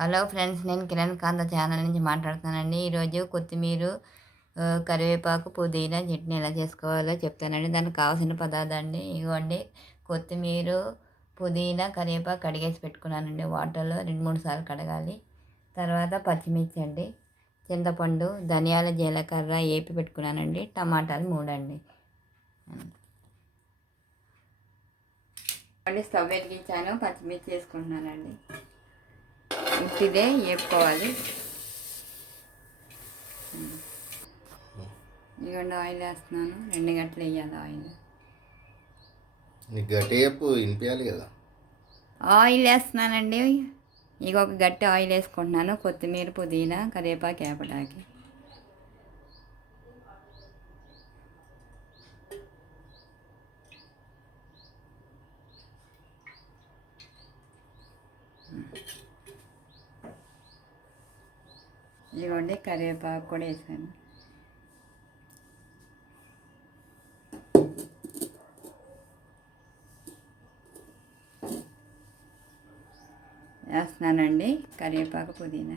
Hello friends, నేను కిరణ్ కాంత channel నుంచి మాట్లాడుతానండి. ఈరోజు కొత్తిమీర, కరివేపాకు, పుదీనా చట్నీ ఎలా చేసుకోవాలో చెప్తానండి. దానికి కావాల్సిన పదార్థాన్ని ఇవ్వండి. కొత్తిమీర, పుదీనా, కరివేపాకు కడిగేసి పెట్టుకున్నానండి. వాటర్లో 2-3 సార్లు కడగాలి. తర్వాత పచ్చిమిర్చి అండి, చింతపండు, ధనియాల, జీలకర్ర వేపి పెట్టుకున్నానండి. టమాటాలు 3 అండి. స్టవ్ వెలిగించాను, పచ్చిమిర్చి వేసుకుంటున్నానండి. ఉట్టిదే వేపుకోవాలి. ఇదిగోండి ఆయిల్ వేస్తున్నాను. 2 గంటలు వేయాలి ఆయిల్. గట్టి వేపు వినిపించాలి కదా. ఆయిల్ వేస్తున్నానండి. ఇక ఒక గట్టి ఆయిల్ వేసుకుంటున్నాను. కొత్తిమీర, పుదీనా, కరివేపాకు వేపడానికి. ఇదిగోండి కరివేపాకు కూడా వేసాను. వేస్తున్నానండి కరివేపాకు, పుదీనా.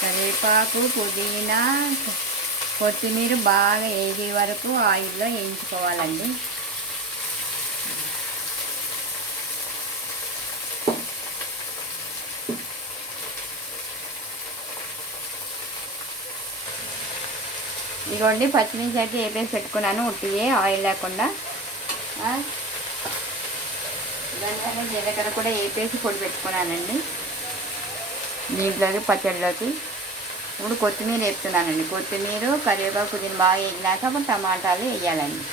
కరివేపాకు, పుదీనా, కొత్తిమీర బాగా వేగే వరకు ఆయిల్లో వేయించుకోవాలండి. ఇదిగోండి పచ్చిమిర్చి అయితే వేపేసి పెట్టుకున్నాను ఉట్టియే, ఆయిల్ లేకుండా. ధనియాలు, జీలకర్ర కూడా వేపేసి పొడి పెట్టుకున్నానండి దీంట్లోకి, పచ్చడిలోకి. ఇప్పుడు కొత్తిమీర వేస్తున్నానండి. కొత్తిమీర, కరివేపాకు, పుదీనా బాగా వేగినాక అప్పుడు టమాటాలు వేయాలండి.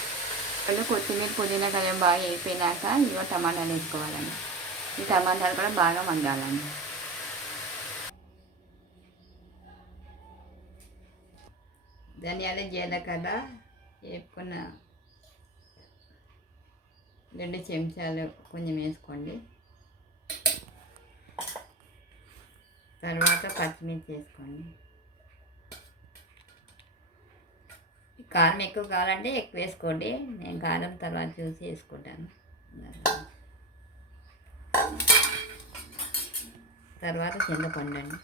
ఇప్పుడు కొత్తిమీర, పుదీనా, కరివేపాకు బాగా వేగిపోయినాక ఇవో టమాటాలు వేసుకోవాలండి. ఈ టమాటాలు కూడా బాగా మగ్గాలండి. ధనియాలు, జీలకర్ర వేపుకున్న 2 చెంచాలు కొంచెం వేసుకోండి. తర్వాత పచ్చిమిర్చి వేసుకోండి. కారం ఎక్కువ కావాలంటే ఎక్కువ వేసుకోండి. నేను కారం తర్వాత చూసి వేసుకుంటాను. తర్వాత చింతపండు అండి,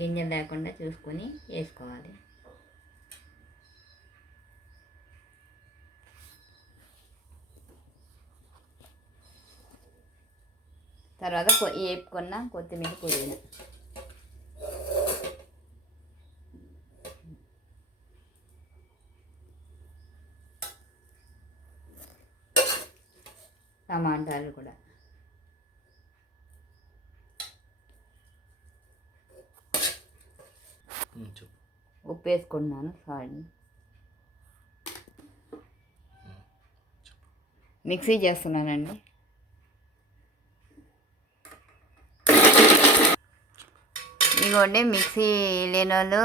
గింజలు లేకుండా చూసుకొని వేసుకోవాలి. తర్వాత వేపుకున్న కొత్తిమీర, పుదీనా. టమాటాలు కూడా. ఉప్పు వేసుకుంటున్నాను, సారీ. మిక్సీ చేస్తున్నానండి. ఇదిగోండి మిక్సీ లేని వాళ్ళు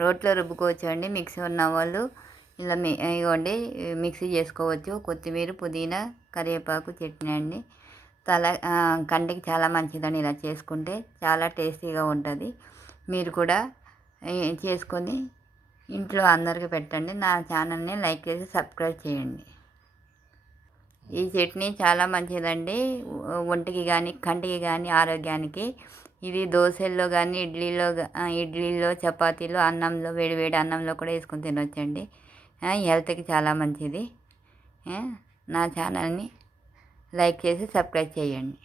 రోట్లో రుబ్బుకోవచ్చు అండి. మిక్సీ ఉన్న వాళ్ళు ఇలా ఇదిగోండి మిక్సీ చేసుకోవచ్చు. కొత్తిమీర, పుదీనా, కరివేపాకు చట్నీ అండి. కంటికి చాలా మంచిదండి. ఇలా చేసుకుంటే చాలా టేస్టీగా ఉంటుంది. మీరు కూడా చేసుకొని ఇంట్లో అందరికీ పెట్టండి. నా ఛానల్ని లైక్ చేసి సబ్స్క్రైబ్ చేయండి. ఈ చట్నీ చాలా మంచిదండి. ఒంటికి కానీ, కంటికి కానీ, ఆరోగ్యానికి. ఇది దోశల్లో కానీ, ఇడ్లీలో, చపాతీలో, అన్నంలో, వేడివేడి అన్నంలో కూడా వేసుకొని తినొచ్చండి. హెల్త్కి చాలా మంచిది. నా ఛానల్ని లైక్ చేసి సబ్స్క్రైబ్ చేయండి.